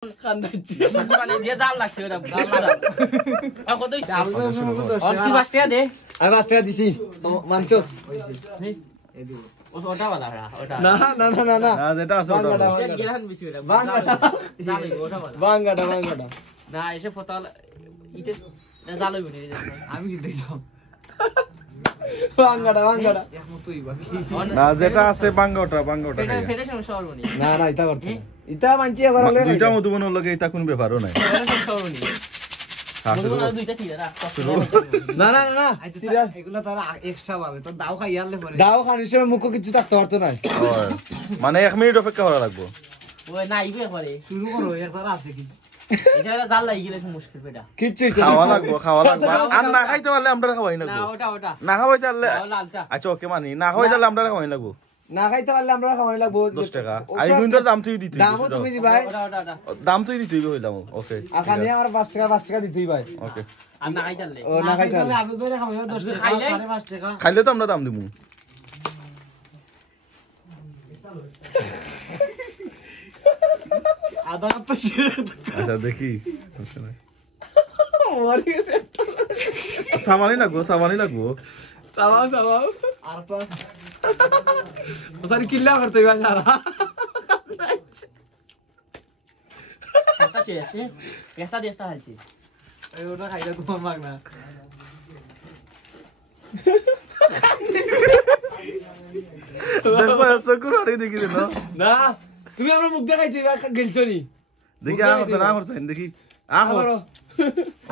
খান্দাচ্ছি মানে যে জাল লাগছে ওটা জাল লাগা আর কতই অন্তি 5 টাকা দে আমি 5 টাকা দিছি মানছো ওটা वाला ওটা না না না না না যেটা আছে ওটা এক গিরান বেশি ওটা বাঙ্গাটা জাল ওটা वाला বাঙ্গাটা না এসে ফতাল ইতে জাল হইব নি আমি কি দেইতাম বাঙ্গাটা একমতই বাকি না যেটা আছে বাঙ্গাটা এটা ফেডারেশন সরবনি না না ইতা করতে ইতা মানছি এবার হলে দুইটা মধুবনের লগে এটা কোন ব্যাপারও নাই ফেডারেশন সরবনি মধুবন দুইটা ছিল না না না না সিরিয়াল এগুলা তারা এক্সট্রা পাবে তো দাও খাই আনলে পরে দাও খান হিসেবে মুখ কিছু থাকতে পারতো না মানে 1 মিনিট অপেক্ষা করা লাগবে ওই না আইবে পরে শুরু করো এছাড়া আছে কি এটা জাল লাগি গেলে মুশকিল বেটা কিচ্ছু খাওয়া লাগবে আর না খাইতে পারলে আমরা খাওয়াই না লাগবে ওটা না খাওয়াইতে পারলে লালটা আচ্ছা ওকে মানি না খাওয়াইতে পারলে আমরা খাওয়াই লাগবে না খাইতে পারলে আমরা খাওয়াই লাগবো 10 টাকা আই কিন্তু দাম তুই দিতে দামও তুমি দিবাই ওটা দাম তুই দিতেই হইলাম ওকে আর খালি আমার 5 টাকা দিতেই ভাই ওকে আর না খাইতালে ও না খাইতে পারলে আমি করে খাবো 10 টাকা খাইলে? 5 টাকা খাইলে তো আমরা দাম দিমু আধা কাপ তো শেষ আচ্ছা দেখি মরে গেছে সামানি লাগবো সামাও আরেকটা ওসারি কিল্লা করতে হইবা সারা একটা শেষ একটা দেখতে হালছি এই ওটা খাইলে তোমার মাগ না দেখো চকুর আরে দেখি না না তুমি আমরা মুখ দেখাইতে গেলছো নি দেখি না করছ দেখি আমারও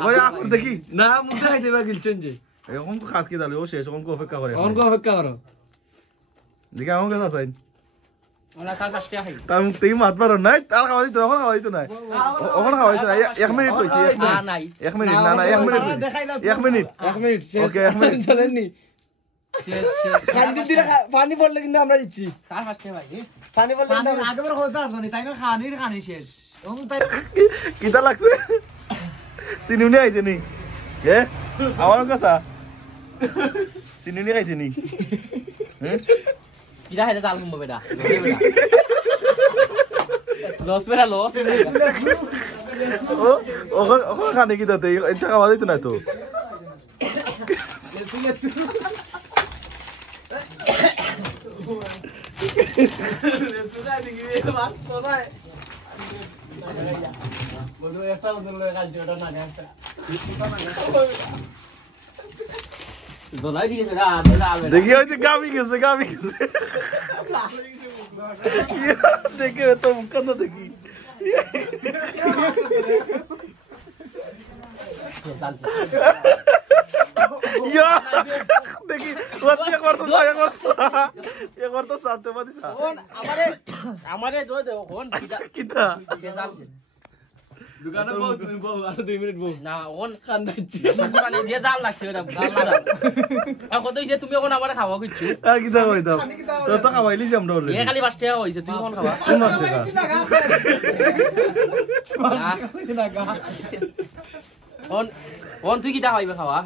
ওই আকর দেখি না মুখ দেখাইতে গেলছো যে এখন তো খাস কি দালে ও শেষ এখন অপেক্ষা করে অনকো অপেক্ষা করো দেখি আমার কাছে আছেন ওনা কাল 5 টাকা খাই তার মুখ তেই মাত মারো নাই তার খাওয়াই তো এখন খাওয়াই তো নাই ওখানে খাওয়াই তো নাই 1 মিনিট কইছি না নাই 1 মিনিট না 1 মিনিট 1 মিনিট 1 মিনিট শেষ ওকে 1 মিনিট চলেন নি শেষ পানি দিলে পানি পড়লে কিন্তু আমরা দিচ্ছি কাল 5 টাকা ভাই পানি পড়লে কিন্তু পানির আগেবার হইতা আসনি তাই না খানি শেষ এবং তাই কিটা লাগছে সিনুনি আইছে নি এ আমার কাছে সিনুনি আইছে নি কিরা হেলে জাল কমবে বেটা লস বেটা লস ও ওখানে খানে কি দাতে এটা খাওয়া দিত না তো বন্ধু একটা বন্ধু লয়ে কাল জোড়া না জানতা দলাই দিয়েছে না জাল বেটা দেখি ওই যে গামি গেছে দেখি তো মুখ না দেখি ইয়া দেখি ওতে একবার তো সাথে পাদিসা কোন আমারে দো দে কোন কিটা সে জালছে দোকানে বউ তুমি বউ আর 2 মিনিট বউ না কোন খান্দাচ্ছি মানে যে জাল লাগছে ওটা জাল লাগা আর কত হইছে তুমি এখন আমারে খাওয়া কইছো আর কিটা কইতাম তো খাওয়াইলি যে আমরা এ খালি 5 টাকা হইছে তুই কোন খাওয়া কোন মাছ টাকা কোন তুই কিটা খাইবে খাওয়া